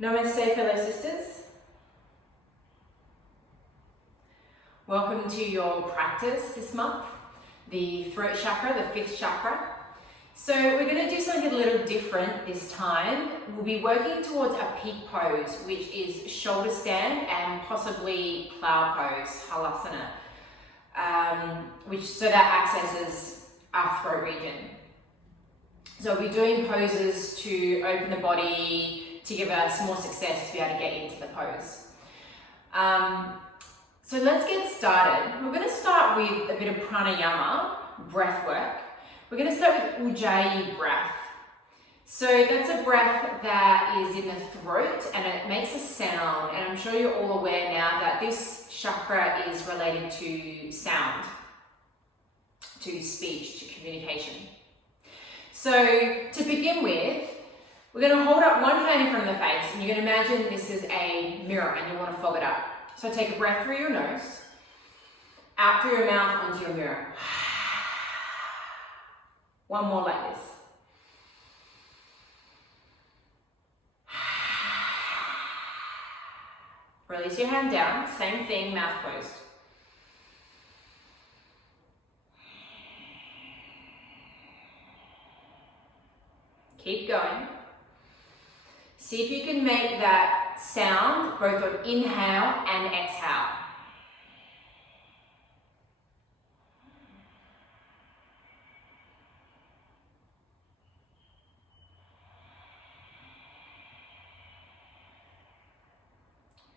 Namaste, fellow sisters. Welcome to your practice this month, the throat chakra, the fifth chakra. So we're going to do something a little different this time. We'll be working towards a peak pose, which is shoulder stand and possibly plough pose, halasana, so that accesses our throat region. So we'll be doing poses to open the body, to give us more success to be able to get into the pose. So let's get started. We're going to start with a bit of pranayama, breath work. We're going to start with Ujjai Breath. So that's a breath that is in the throat and it makes a sound. And I'm sure you're all aware now that this chakra is related to sound, to speech, to communication. So to begin with, we're going to hold up one hand in front of the face and you're going to imagine this is a mirror and you want to fog it up. So take a breath through your nose, out through your mouth onto your mirror. One more like this. Release your hand down, same thing, mouth closed. Keep going. See if you can make that sound both on inhale and exhale.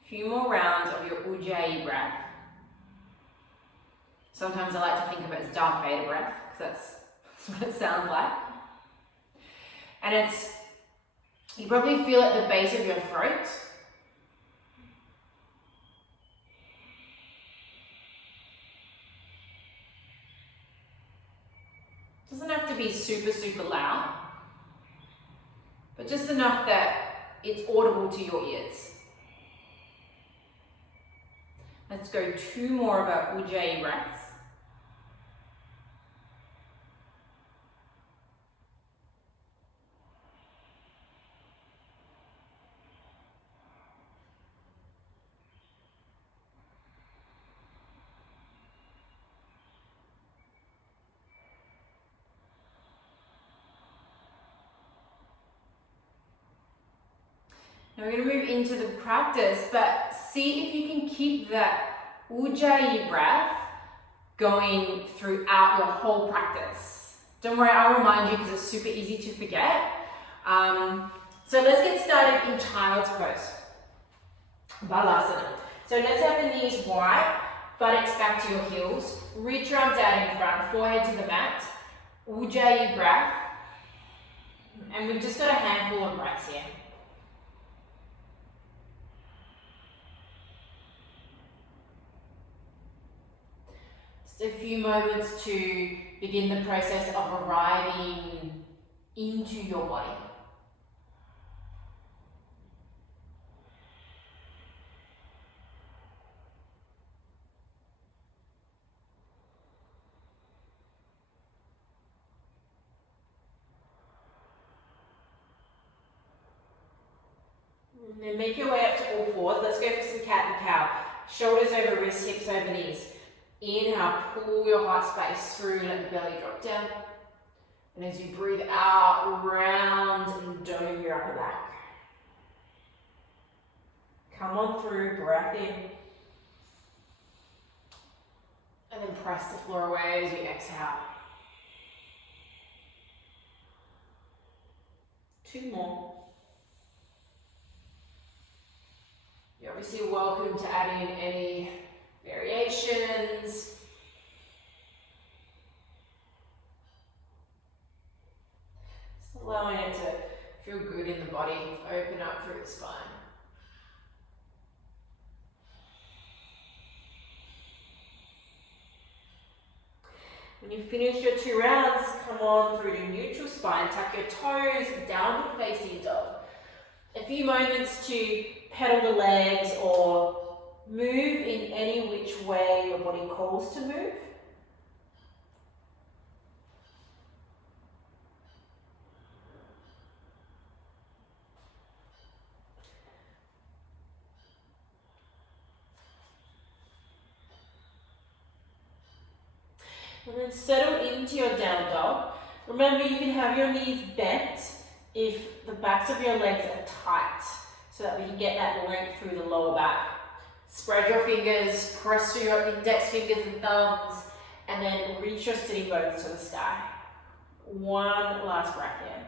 A few more rounds of your Ujjai breath. Sometimes I like to think of it as Darth Vader breath, because that's what it sounds like. And you probably feel at the base of your throat. Doesn't have to be super, super loud, but just enough that it's audible to your ears. Let's go two more about Ujjai breaths. Now we're going to move into the practice, but see if you can keep that Ujjai breath going throughout your whole practice. Don't worry, I'll remind you because it's super easy to forget. So let's get started in child's pose, Balasana. So let's have the knees wide, buttocks back to your heels, reach your arms out in front, forehead to the mat, Ujjai breath, and we've just got a handful of breaths here. A few moments to begin the process of arriving into your body. And then make your way up to all fours. Let's go for some cat and cow. Shoulders over wrists, hips over knees. Inhale, pull your heart space through, let the belly drop down. And as you breathe out, round and dome your upper back. Come on through, breath in. And then press the floor away as you exhale. Two more. You're obviously welcome to add in any variations. Just allowing it to feel good in the body, open up through the spine. When you finish your 2 rounds, come on through to neutral spine, tuck your toes, downward facing dog. A few moments to pedal the legs or move in any which way your body calls to move. settle into your down dog. Remember, you can have your knees bent if the backs of your legs are tight, so that we can get that length through the lower back. Spread your fingers, press through your index fingers and thumbs, and then reach your sitting bones to the sky. One last breath here.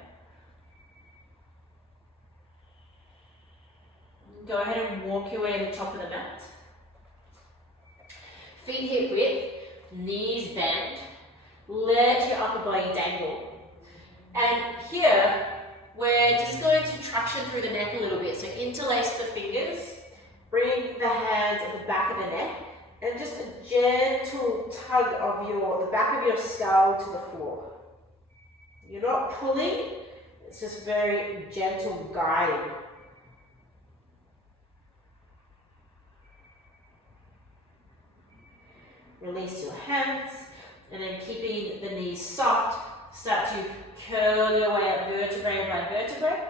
Go ahead and walk your way to the top of the mat. Feet hip width, knees bend. Let your upper body dangle. And here, we're just going to traction through the neck a little bit. So interlace the fingers, bring the hands at the back of the neck, and just a gentle tug of the back of your skull to the floor. You're not pulling, it's just very gentle guiding. Release your hands, and then keeping the knees soft, start to curl your way up vertebrae by vertebrae.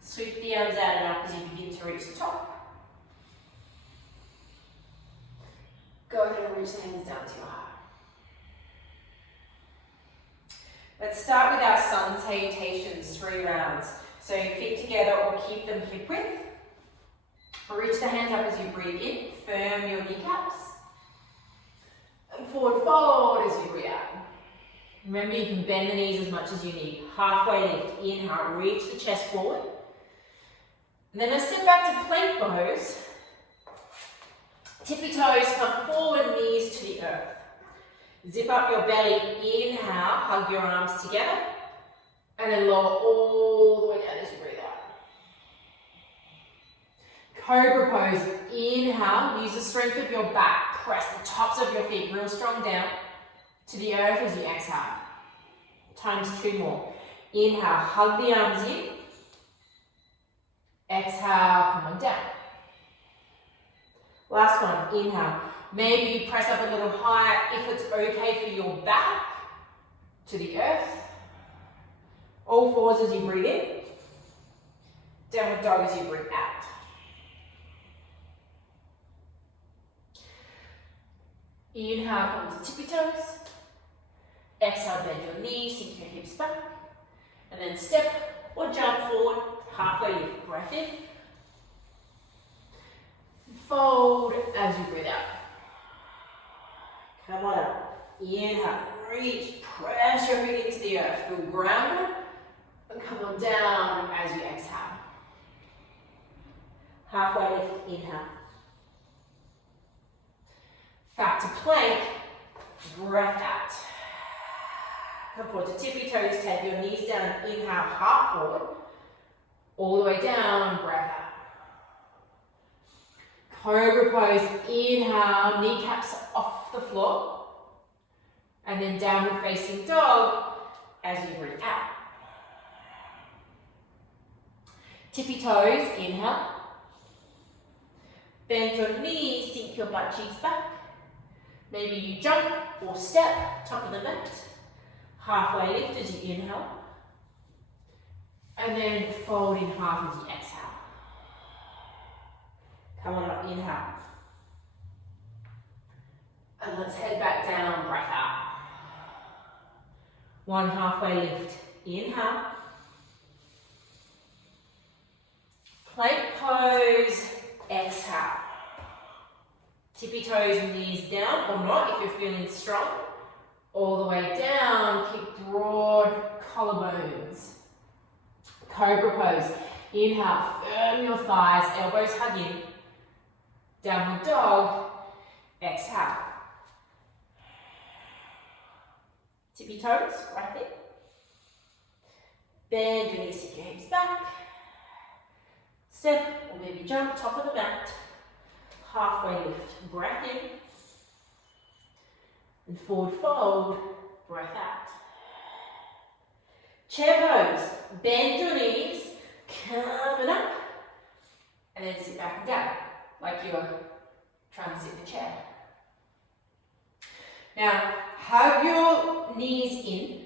Sweep the arms out and up as you begin to reach the top. Go ahead and reach the hands down to your heart. Let's start with our sun salutations, 3 rounds. So feet together or keep them hip width. Reach the hands up as you breathe in, firm your kneecaps. And forward fold as you breathe out. Remember, you can bend the knees as much as you need. Halfway lift, inhale, reach the chest forward. And then let's step back to plank pose. Tippy toes come forward, knees to the earth. Zip up your belly, inhale, hug your arms together. And then lower all the way down as you breathe out. Cobra pose, inhale, use the strength of your back, press the tops of your feet real strong down to the earth as you exhale. Times 2 more. Inhale, hug the arms in. Exhale, come on down. Last one, inhale. Maybe press up a little higher if it's okay for your back to the earth. All fours as you breathe in. Downward dog as you breathe out. Inhale, come to tippy toes. Exhale, bend your knees, sink your hips back. And then step or jump forward, halfway lift, breath in. Fold as you breathe out. Come on up. Inhale, reach, press your feet into the earth, feel grounded. And come on down as you exhale. Halfway lift, inhale. Back to plank, breath out. Come forward to tippy toes, take your knees down, inhale, heart forward. All the way down, breath out. Cobra pose, inhale, kneecaps off the floor. And then downward facing dog as you breathe out. Tippy toes, inhale. Bend your knees, sink your butt cheeks back. Maybe you jump or step, top of the mat. Halfway lift as you inhale. And then fold in half as you exhale. Come on up, inhale. And let's head back down, breath out. One halfway lift, inhale. Plank pose, exhale. Tippy toes and knees down, or not if you're feeling strong. All the way down, keep broad collarbones. Cobra pose, inhale, firm your thighs, elbows hug in. Downward dog, exhale. Tippy toes, right there. Bend your knees, sink your hips back. Step or maybe jump, top of the mat. Halfway lift, breath in. And forward fold, breath out. Chair pose, bend your knees, coming up. And then sit back and down, like you're trying to sit in the chair. Now, hug your knees in.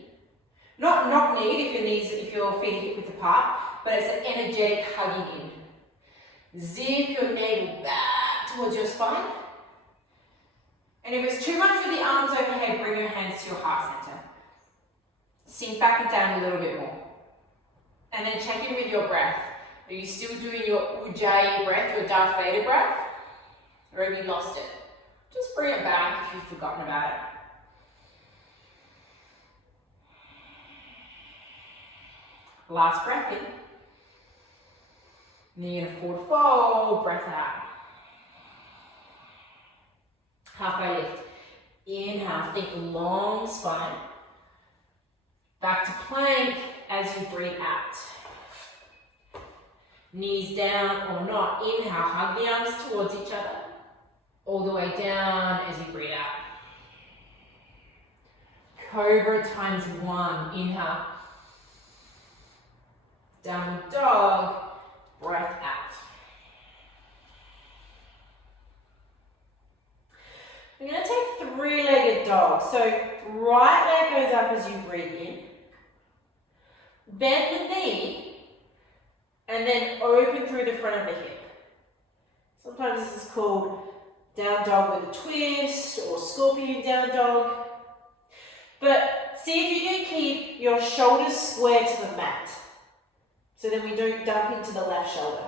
Not knock-kneed if your feet are hip width apart, but it's an energetic hugging in. Zip your navel back towards your spine. And if it's too much with the arms overhead, bring your hands to your heart center. Sink back and down a little bit more. And then check in with your breath. Are you still doing your Ujjai breath, your Darth Vader breath? Or have you lost it? Just bring it back if you've forgotten about it. Last breath in. And then you're going to forward fold, breath out. Halfway lift. Inhale, think long spine. Back to plank as you breathe out. Knees down or not. Inhale, hug the arms towards each other. All the way down as you breathe out. Cobra times 1. Inhale. Downward dog. Breath out. We're going to take three-legged dog. So right leg goes up as you breathe in. Bend the knee and then open through the front of the hip. Sometimes this is called down dog with a twist or scorpion down dog. But see if you can keep your shoulders square to the mat. So then we don't dump into the left shoulder.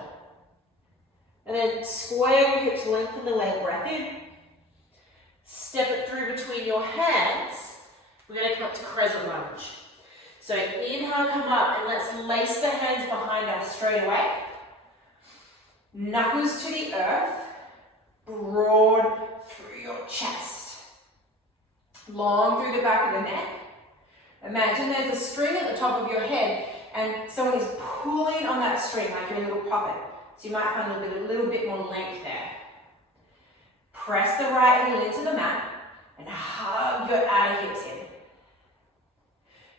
And then square your hips, lengthen the leg, breath in. Step it through between your hands. We're going to come up to crescent lunge. So inhale, come up, and let's lace the hands behind us straight away. Knuckles to the earth, broad through your chest. Long through the back of the neck. Imagine there's a string at the top of your head and someone is pulling on that string like you're a little puppet. So you might find a little bit more length there. Press the right heel into the mat and hug your outer hips in.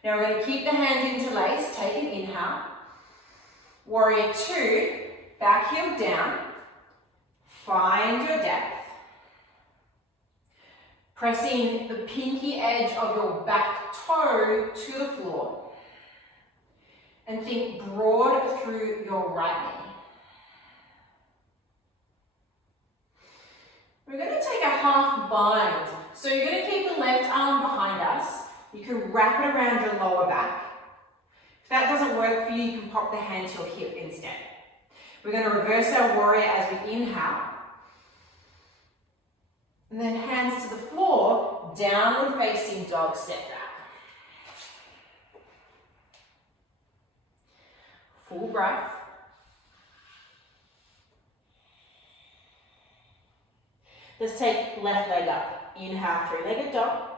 Now we're going to keep the hands interlaced. Take an inhale. Warrior 2, back heel down. Find your depth. Pressing the pinky edge of your back toe to the floor. And think broad through your right knee. We're going to take a half bind. So you're going to keep the left arm behind us. You can wrap it around your lower back. If that doesn't work for you, you can pop the hand to your hip instead. We're going to reverse our warrior as we inhale. And then hands to the floor, downward facing dog, step back. Full breath. Let's take left leg up. Inhale, three-legged dog.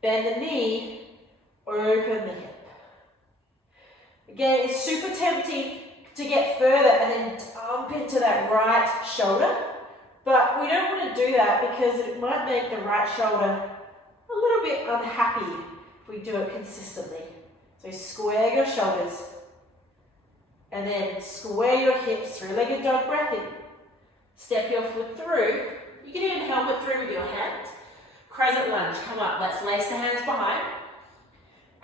Bend the knee, open the hip. Again, it's super tempting to get further and then dump into that right shoulder. But we don't want to do that because it might make the right shoulder a little bit unhappy if we do it consistently. So square your shoulders and then square your hips, three-legged dog, breath in. Step your foot through. You can even help it through with your hands. Crescent lunge, come up. Let's lace the hands behind.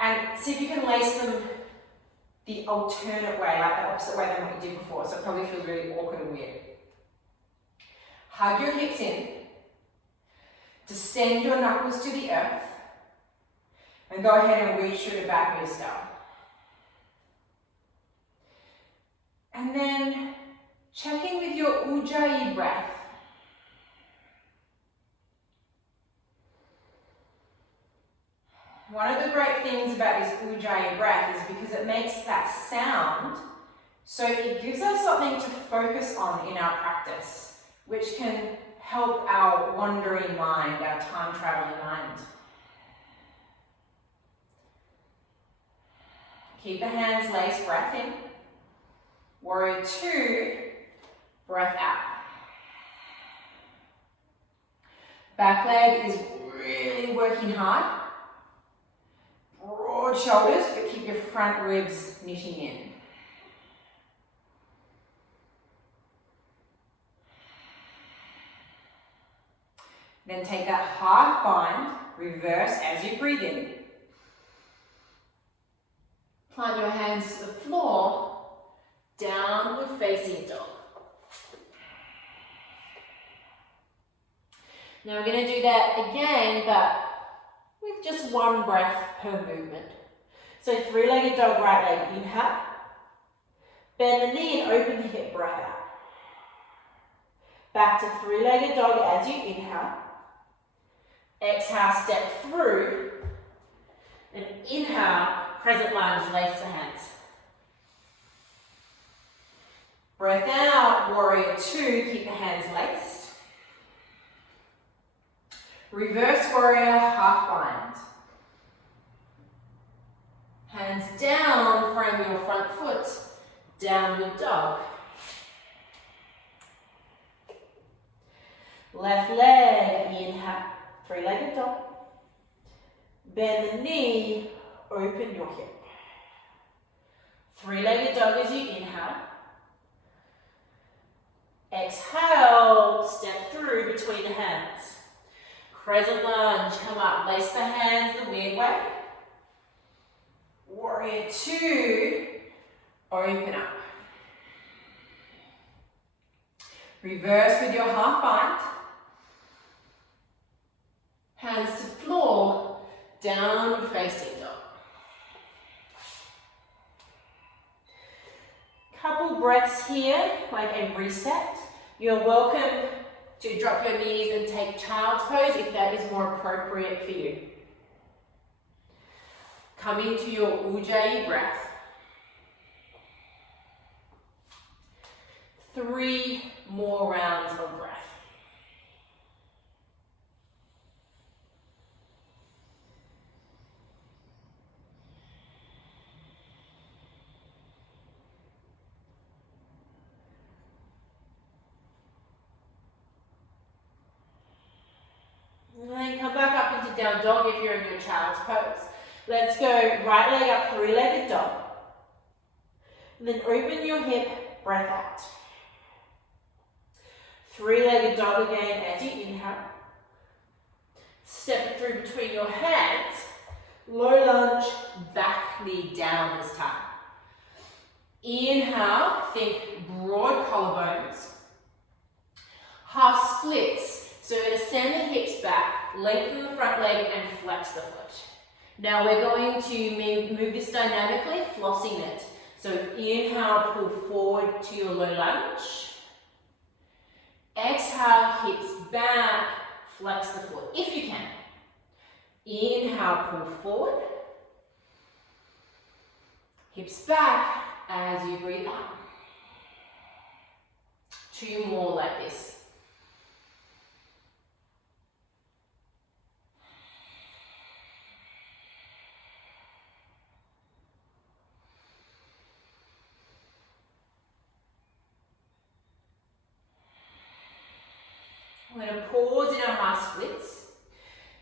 And see if you can lace them the alternate way, like the opposite way than what you did before. So it probably feels really awkward and weird. Hug your hips in. Descend your knuckles to the earth. And go ahead and reach through the back of your skull. And then check in with your Ujjai breath. One of the great things about this Ujjai breath is because it makes that sound, so it gives us something to focus on in our practice, which can help our wandering mind, our time-traveling mind. Keep the hands laced, breath in. Warrior 2, breath out. Back leg is really working hard. Broad shoulders, but keep your front ribs knitting in. Then take that half bind, reverse as you breathe in. Plant your hands to the floor, downward facing dog. Now we're going to do that again, but with just one breath per movement. So three-legged dog, right leg, inhale. Bend the knee and open the hip, breath out. Back to three-legged dog as you inhale. Exhale, step through. And inhale, crescent lunge, lace the hands. Breath out, warrior two, keep the hands laced. Reverse warrior, half bind. Hands down, frame your front foot, downward dog. Left leg, inhale, three-legged dog. Bend the knee, open your hip. Three-legged dog as you inhale. Exhale, step through between the hands. Crescent lunge, come up, lace the hands the weird way. Warrior two, open up. Reverse with your half bind. Hands to floor, downward facing dog. Couple breaths here, like a reset. You're welcome to drop your knees and take child's pose if that is more appropriate for you. Come into your Ujjai breath. 3 more rounds of breath. And then come back up into down dog if you're in your child's pose. Let's go right leg up, three-legged dog. And then open your hip, breath out. Three-legged dog again as you inhale. Step through between your hands. Low lunge, back knee down this time. Inhale, think broad collarbones. Half splits. So we're going to send the hips back, lengthen the front leg and flex the foot. Now we're going to move this dynamically, flossing it. So inhale, pull forward to your low lunge. Exhale, hips back, flex the foot, if you can. Inhale, pull forward. Hips back as you breathe out. 2 more like this. We're going to pause in our half splits.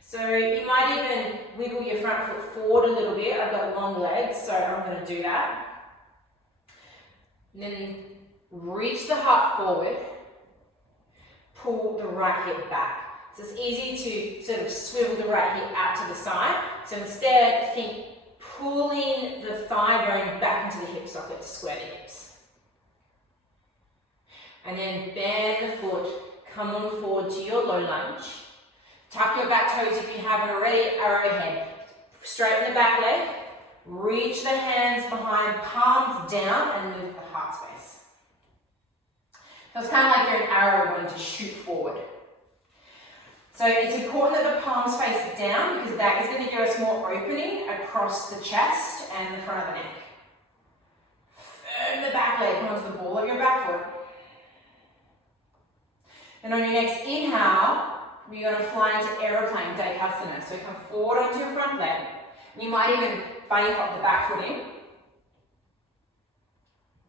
So you might even wiggle your front foot forward a little bit. I've got long legs, so I'm going to do that. And then reach the heart forward, pull the right hip back. So it's easy to sort of swivel the right hip out to the side. So instead, think pulling the thigh bone back into the hip socket to square the hips. And then bend the foot. Come on forward to your low lunge. Tuck your back toes if you haven't already, arrowhead. Straighten the back leg. Reach the hands behind, palms down and move the heart space. So it's kind of like you're an arrow wanting to shoot forward. So it's important that the palms face down because that is going to give us more opening across the chest and the front of the neck. Firm the back leg, come onto the ball of your back foot. And on your next inhale, you're going to fly into aeroplane, Daikasana. So come forward onto your front leg. You might even bunny hop the back foot in.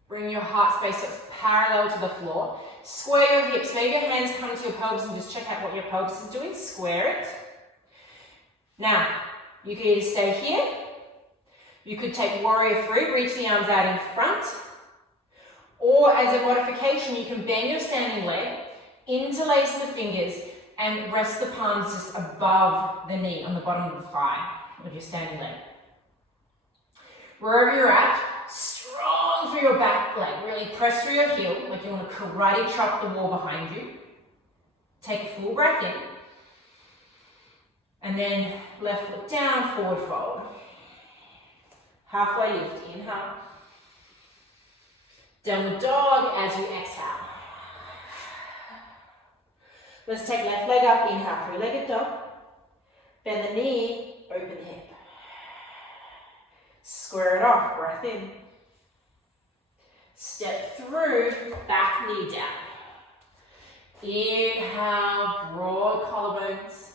Bring your heart space up parallel to the floor. Square your hips. Maybe your hands come to your pelvis and just check out what your pelvis is doing. Square it. Now, you could either stay here. You could take warrior 3, reach the arms out in front. Or as a modification, you can bend your standing leg, interlace the fingers, and rest the palms just above the knee on the bottom of the thigh of your standing leg. Wherever you're at, strong through your back leg. Really press through your heel like you want to karate chop the wall behind you. Take a full breath in. And then left foot down, forward fold. Halfway lift, inhale. Downward dog as you exhale. Let's take left leg up, inhale, three-legged dog. Bend the knee, open the hip. Square it off, breath in. Step through, back knee down. Inhale, broad collarbones.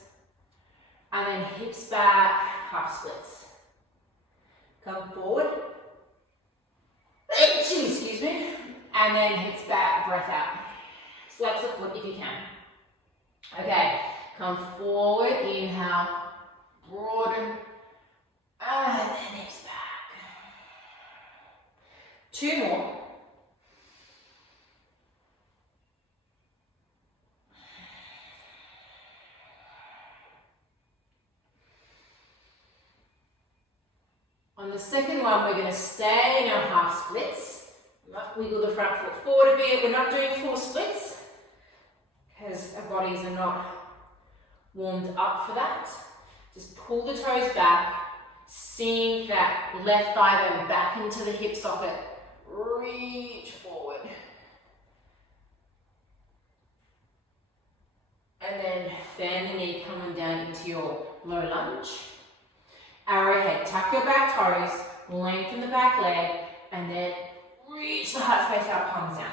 And then hips back, half splits. Come forward. Excuse me. And then hips back, breath out. Flex the foot if you can. Okay, come forward, inhale, broaden, and then hips back. Two more. On the second one, we're going to stay in our half splits. Wiggle the front foot forward a bit. We're not doing full splits because our bodies are not warmed up for that. Just pull the toes back, sink that left thigh bone back into the hip socket. Reach forward. And then bend the knee coming down into your low lunge. Arrowhead, tuck your back toes, lengthen the back leg, and then reach the heart space out, palms down.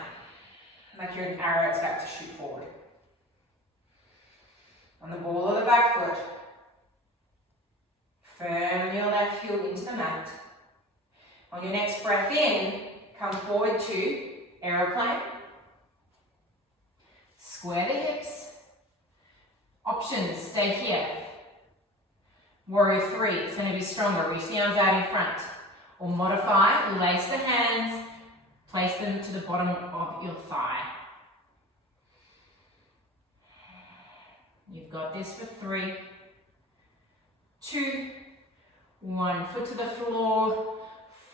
Like you're an arrow, it's about to shoot forward. On the ball of the back foot, firm your left heel into the mat. On your next breath in, come forward to aeroplane. Square the hips. Options, stay here. Warrior 3, it's going to be stronger. Reach the arms out in front. Or modify, lace the hands, place them to the bottom of your thigh. You've got this for 3, 2, 1. Foot to the floor,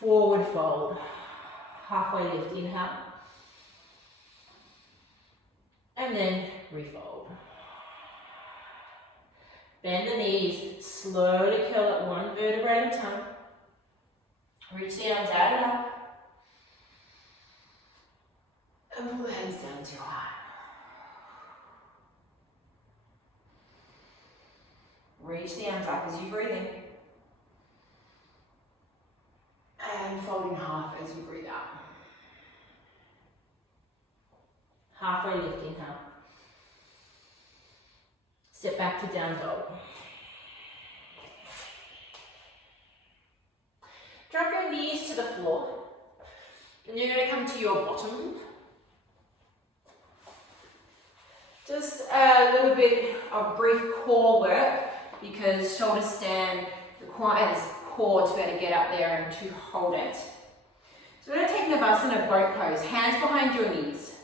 forward fold. Halfway lift, inhale. And then refold. Bend the knees, slowly curl up one vertebrae at a time. Reach the arms out and up. And pull the hands down to your heart. Reach the arms up as you breathe in. And fold in half as you breathe out. Halfway lift, inhale. Step back to down dog. Drop your knees to the floor. And you're going to come to your bottom. Just a little bit of brief core work because shoulder stand requires core to be able to get up there and to hold it. So we're going to take Navasana boat pose, hands behind your knees.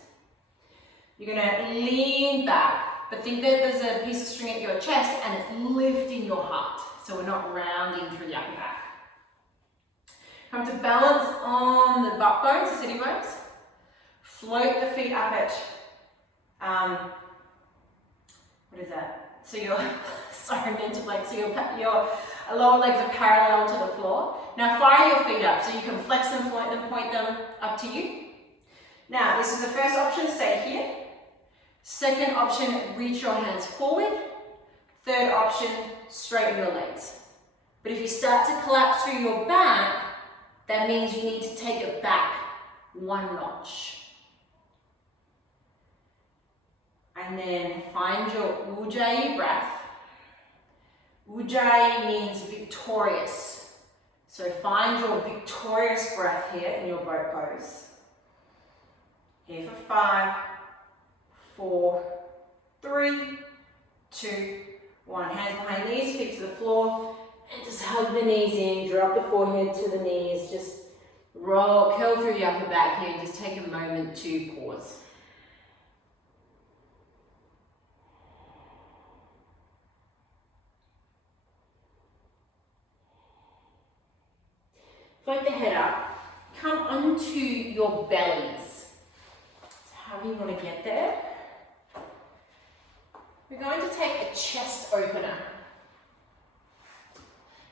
You're going to lean back. But think that there's a piece of string at your chest and it's lifting your heart. So we're not rounding through the upper back. Come to balance on the butt bones, the sitting bones. Float the feet up at, what is that? So your, sorry, mental blank. So your lower legs are parallel to the floor. Now fire your feet up so you can flex them, point them, up to you. Now this is the first option, stay here. Second option, reach your hands forward. Third option, straighten your legs. But if you start to collapse through your back, that means you need to take it back one notch. And then find your Ujjai breath. Ujjai means victorious. So find your victorious breath here in your boat pose. Here for 5, 4, 3, 2, 1. Hands behind knees, feet to the floor, and just hug the knees in, drop the forehead to the knees, just roll, curl through the upper back here, and just take a moment to pause. Float the head up, come onto your bellies. So however you want to get there. We're going to take a chest opener.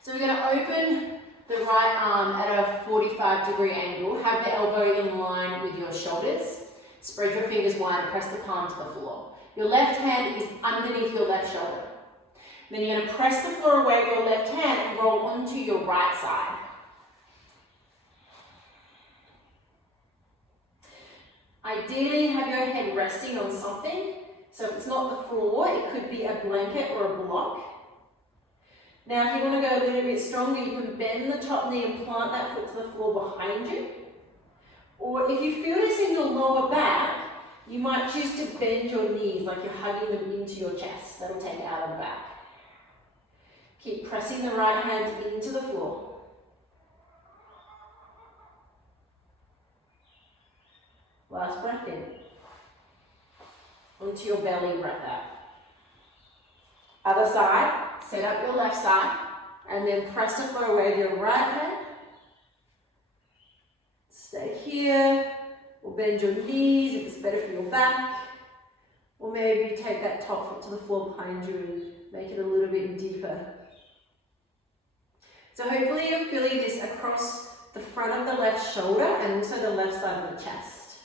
So we're going to open the right arm at a 45-degree angle. Have the elbow in line with your shoulders. Spread your fingers wide and press the palm to the floor. Your left hand is underneath your left shoulder. Then you're going to press the floor away with your left hand and roll onto your right side. Ideally, have your head resting on something. So if it's not the floor, it could be a blanket or a block. Now, if you want to go a little bit stronger, you can bend the top knee and plant that foot to the floor behind you. Or if you feel this in your lower back, you might choose to bend your knees like you're hugging them into your chest. That'll take it out of the back. Keep pressing the right hand into the floor. Last breath in. Onto your belly, breath out. Other side, set up your left side, and then press the floor away with your right hand. Stay here, or bend your knees if it's better for your back. Or maybe take that top foot to the floor behind you and make it a little bit deeper. So hopefully you're feeling this across the front of the left shoulder and also the left side of the chest.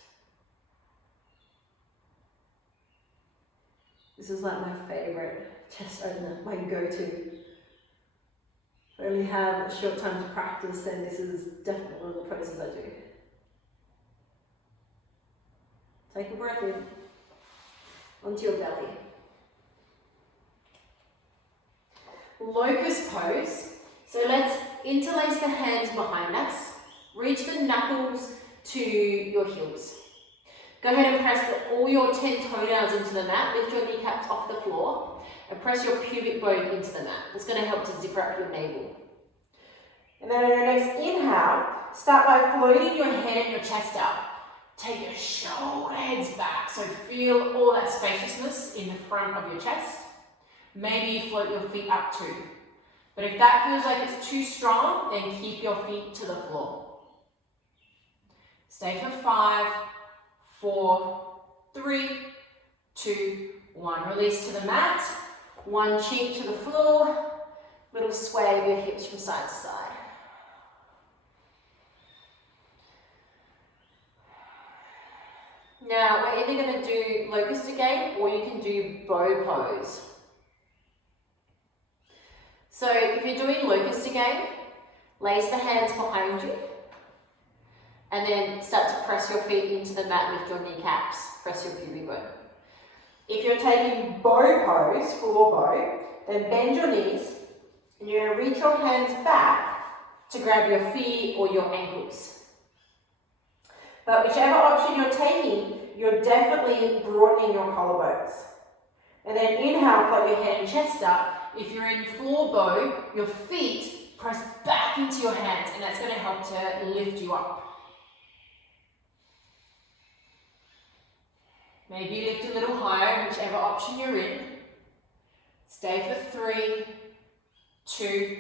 This is like my favorite chest opener, my go-to. If I only have a short time to practice, then this is definitely one of the poses I do. Take a breath in, onto your belly. Locust pose. So let's interlace the hands behind us. Reach the knuckles to your heels. Go ahead and press all your 10 toenails into the mat. Lift your kneecaps off the floor and press your pubic bone into the mat. It's going to help to zipper up your navel. And then on your next inhale, start by floating your head and your chest out. Take your shoulder heads back. So feel all that spaciousness in the front of your chest. Maybe float your feet up too. But if that feels like it's too strong, then keep your feet to the floor. Stay for 5, 4, 3, 2, 1. Release to the mat. One cheek to the floor. Little sway of your hips from side to side. Now, we're either going to do locust again, or you can do bow pose. So if you're doing locust again, lace the hands behind you, and then start to press your feet into the mat, lift your kneecaps, press your pubic bone. If you're taking bow pose, floor bow, then bend your knees, and you're going to reach your hands back to grab your feet or your ankles. But whichever option you're taking, you're definitely broadening your collarbones. And then inhale, float your head and chest up. If you're in floor bow, your feet press back into your hands, and that's going to help to lift you up. Maybe lift a little higher, whichever option you're in. Stay for 3, 2,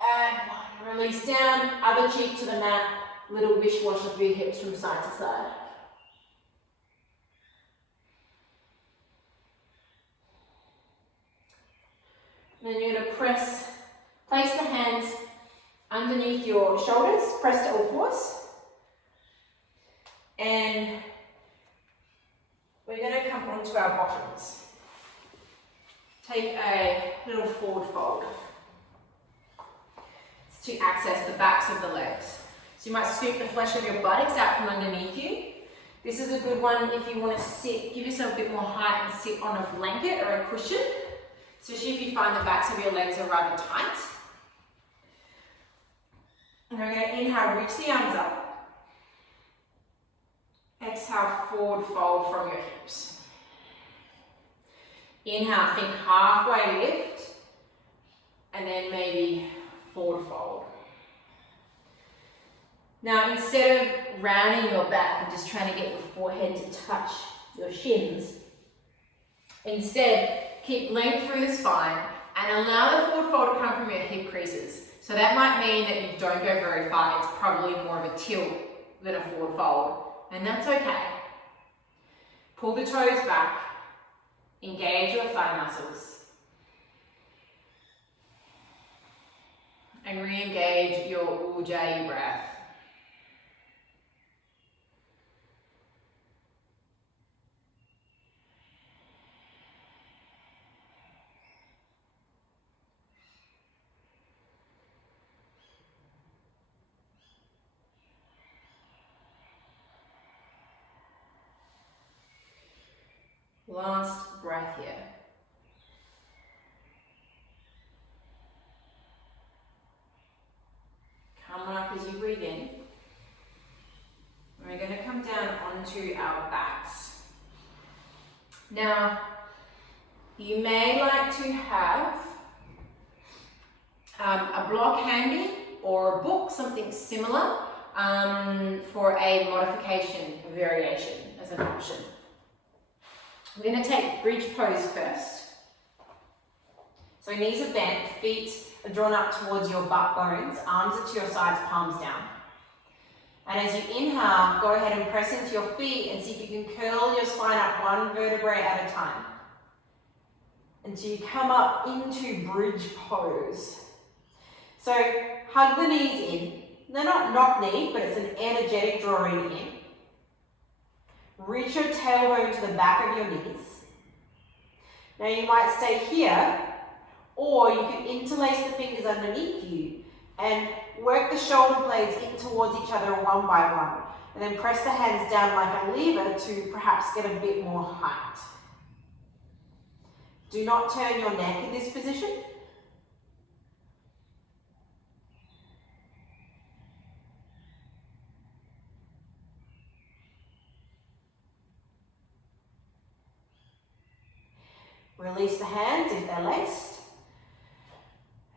and 1. Release down, other cheek to the mat, little wish-wash of your hips from side to side. And then you're going to place the hands underneath your shoulders, press to all fours. And we're going to come onto our bottoms. Take a little forward fold. It's to access the backs of the legs. So you might scoop the flesh of your buttocks out from underneath you. This is a good one if you want to sit, give yourself a bit more height and sit on a blanket or a cushion. Especially if you find the backs of your legs are rather tight. And we're going to inhale, reach the arms up. Exhale, forward fold from your hips. Inhale, think halfway lift. And then maybe forward fold. Now instead of rounding your back and just trying to get your forehead to touch your shins, instead keep length through the spine and allow the forward fold to come from your hip creases. So that might mean that you don't go very far. It's probably more of a tilt than a forward fold. And that's okay. Pull the toes back. Engage your thigh muscles. and re-engage your Ujjai breath. Last breath here. Come on up as you breathe in. We're going to come down onto our backs. Now, you may like to have a block handy or a book, something similar, for a modification, a variation as an option. We're going to take bridge pose first. So knees are bent, feet are drawn up towards your butt bones, arms are to your sides, palms down. And as you inhale, go ahead and press into your feet and see if you can curl your spine up one vertebrae at a time until you come up into bridge pose. So hug the knees in. They're not knock knee, but it's an energetic drawing in. Reach your tailbone to the back of your knees. Now you might stay here, or you can interlace the fingers underneath you and work the shoulder blades in towards each other one by one. And then press the hands down like a lever to perhaps get a bit more height. Do not turn your neck in this position. Release the hands if they're laced.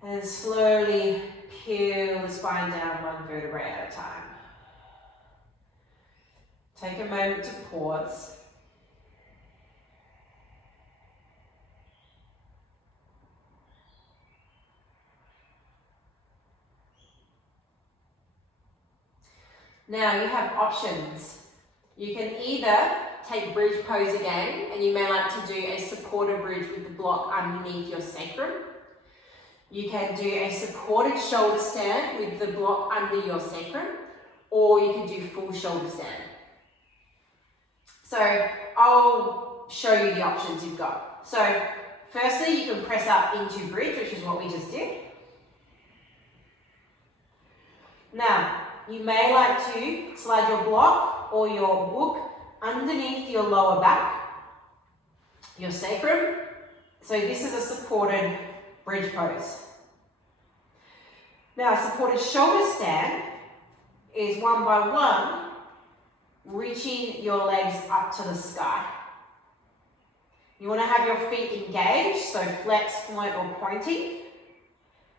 And slowly peel the spine down one vertebrae at a time. Take a moment to pause. Now you have options. You can either take bridge pose again, and you may like to do a supported bridge with the block underneath your sacrum. You can do a supported shoulder stand with the block under your sacrum, or you can do full shoulder stand. So I'll show you the options you've got. So firstly, you can press up into bridge, which is what we just did. Now, you may like to slide your block or your book underneath your lower back, your sacrum. So this is a supported bridge pose. Now, a supported shoulder stand is one by one, reaching your legs up to the sky. You want to have your feet engaged, so flex, float, or pointing.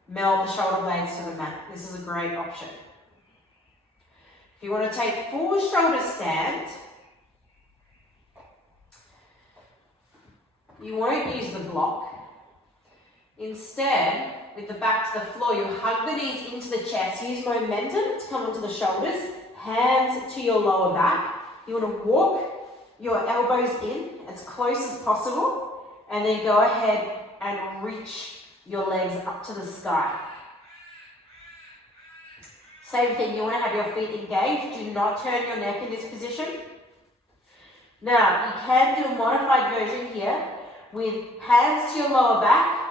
Meld the shoulder blades to the mat. This is a great option. If you want to take full shoulder stand, you won't use the block. Instead, with the back to the floor, you hug the knees into the chest. Use momentum to come onto the shoulders, hands to your lower back. You want to walk your elbows in as close as possible, and then go ahead and reach your legs up to the sky. Same thing, you want to have your feet engaged. Do not turn your neck in this position. Now, you can do a modified version here with hands to your lower back,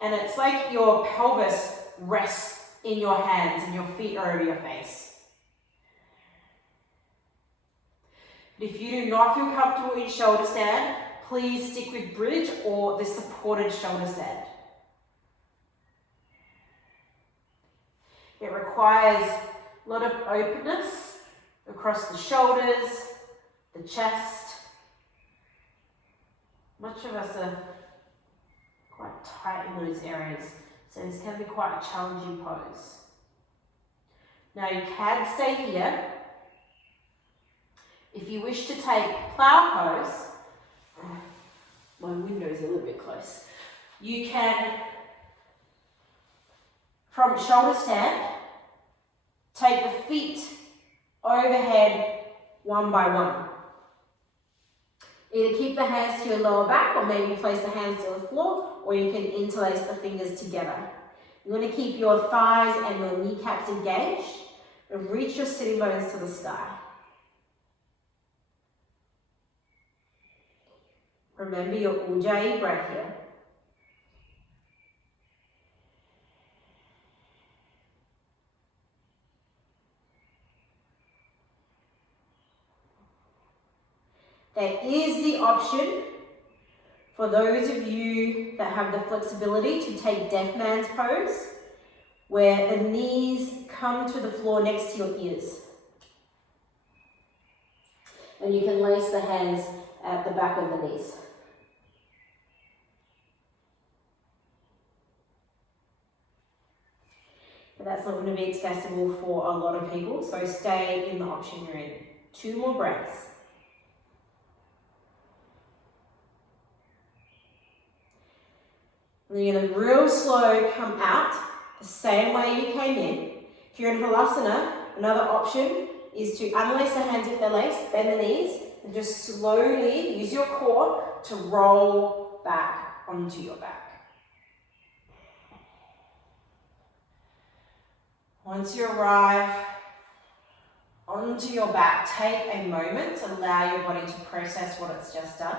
and it's like your pelvis rests in your hands and your feet are over your face. But if you do not feel comfortable in shoulder stand, please stick with bridge or the supported shoulder stand. It requires a lot of openness across the shoulders, the chest. Much of us are quite tight in those areas, so this can be quite a challenging pose. Now you can stay here. If you wish to take plough pose, my window is a little bit close. You can, from shoulder stand, take the feet overhead one by one. Either keep the hands to your lower back, or maybe place the hands to the floor, or you can interlace the fingers together. You want to keep your thighs and your kneecaps engaged and reach your sitting bones to the sky. Remember your Ujjai breath here. There is the option for those of you that have the flexibility to take deaf man's pose, where the knees come to the floor next to your ears. And you can lace the hands at the back of the knees. But that's not going to be accessible for a lot of people, so stay in the option you're in. 2 more breaths. And you're going to real slow come out the same way you came in. If you're in Halasana, another option is to unlace the hands if they're laced, bend the knees, and just slowly use your core to roll back onto your back. Once you arrive onto your back, take a moment to allow your body to process what it's just done.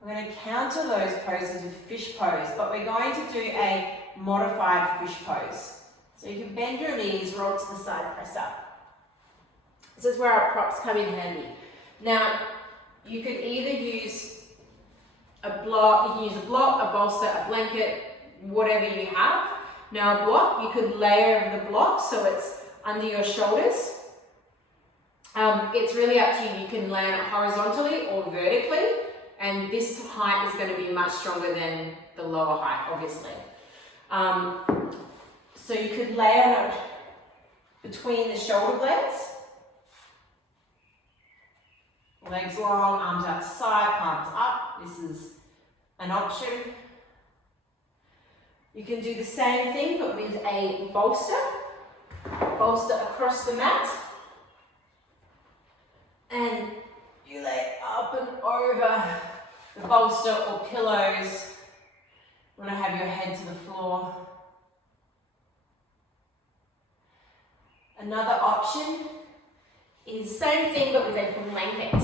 We're going to counter those poses with fish pose, but we're going to do a modified fish pose. So you can bend your knees, roll to the side, press up. This is where our props come in handy. Now, you could either use a block, you can use a block, a bolster, a blanket, whatever you have. Now a block, you could layer over the block so it's under your shoulders. It's really up to you. You can land horizontally or vertically. And this height is going to be much stronger than the lower height, obviously. So you could lay on it between the shoulder blades. Legs long, arms out to side, palms up. This is an option. You can do the same thing, but with a bolster. Bolster across the mat. And you lay up and over the bolster or pillows. You want to have your head to the floor. Another option is same thing but with a blanket.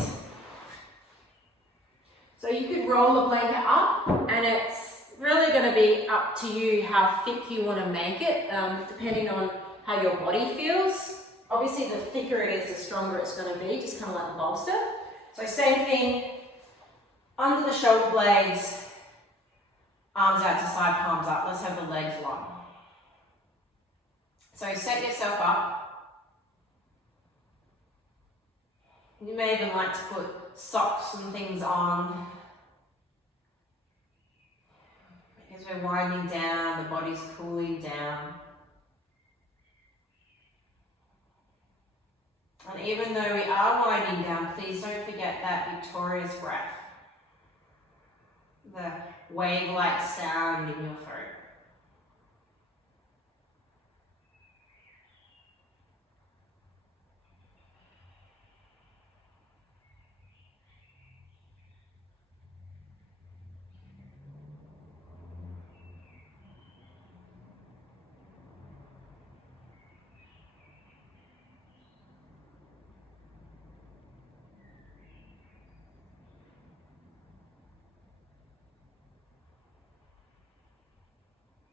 So you could roll the blanket up, and it's really going to be up to you how thick you want to make it, depending on how your body feels. Obviously the thicker it is, the stronger it's going to be, just kind of like the bolster. So same thing, under the shoulder blades, arms out to side, palms up. Let's have the legs long. So set yourself up. You may even like to put socks and things on. Because we're winding down, the body's cooling down. And even though we are winding down, please don't forget that victorious breath. The wave-like sound in your throat.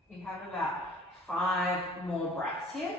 We have about 5 more breaths here.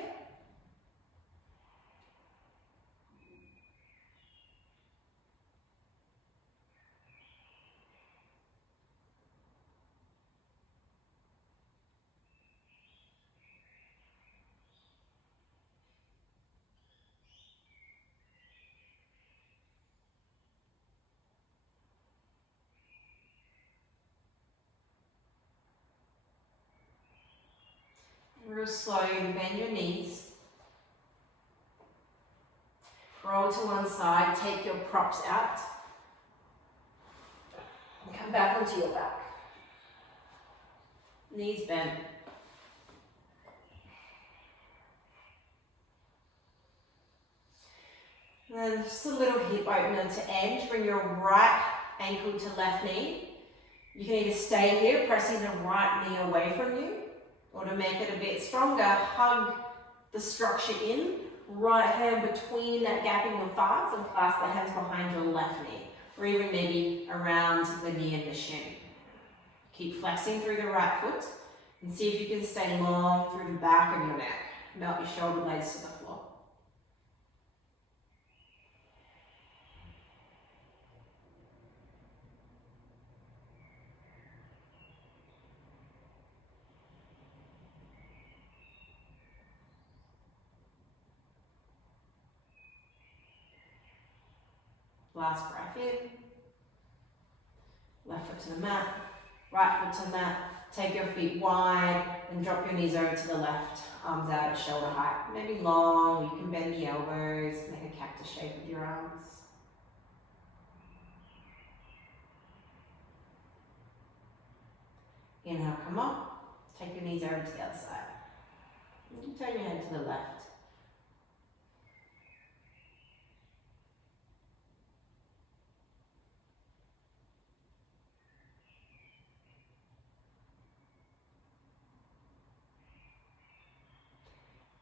Real slow, you bend your knees. Roll to one side, take your props out. And come back onto your back. Knees bent. And then just a little hip opener to end. Bring your right ankle to left knee. You can either stay here, pressing the right knee away from you, or to make it a bit stronger, hug the structure in. Right hand between that gap in your thighs and clasp the hands behind your left knee, or even maybe around the knee and the shin. Keep flexing through the right foot and see if you can stay long through the back of your neck. Melt your shoulder blades to the floor. Last breath in. Left foot to the mat, right foot to the mat. Take your feet wide and drop your knees over to the left. Arms out at shoulder height. Maybe long, you can bend the elbows, make a cactus shape with your arms. Inhale, come up. Take your knees over to the other side. You can turn your head to the left.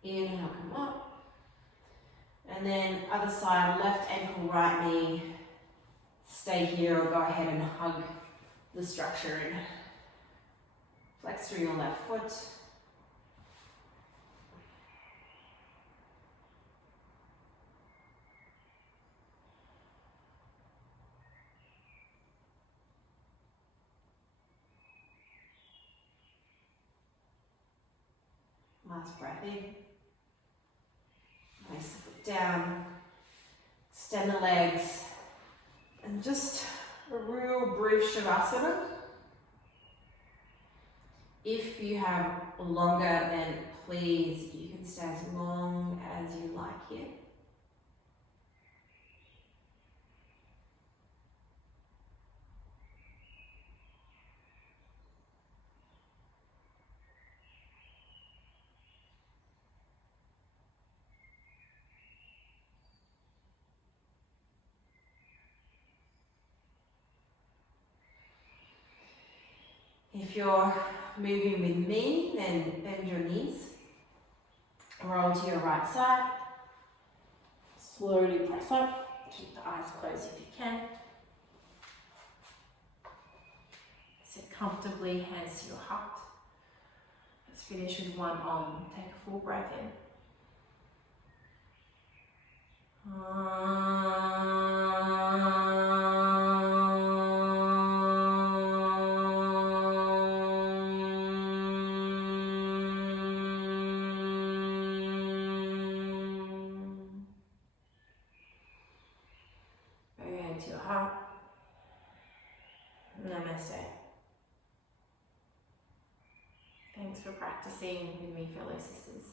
Inhale, come up. And then other side, left ankle, right knee. Stay here or go ahead and hug the structure and flex through your left foot. Last breath in. Nice foot down. Extend the legs. And just a real brief Shavasana. If you have longer, then please, you can stay as long as you like here. If you're moving with me, then bend your knees. Roll to your right side. Slowly press up. Keep the eyes closed if you can. Sit comfortably, hands to your heart. Let's finish with one Om. Take a full breath in. To your heart. Namaste. Thanks for practicing with me, fellow sisters.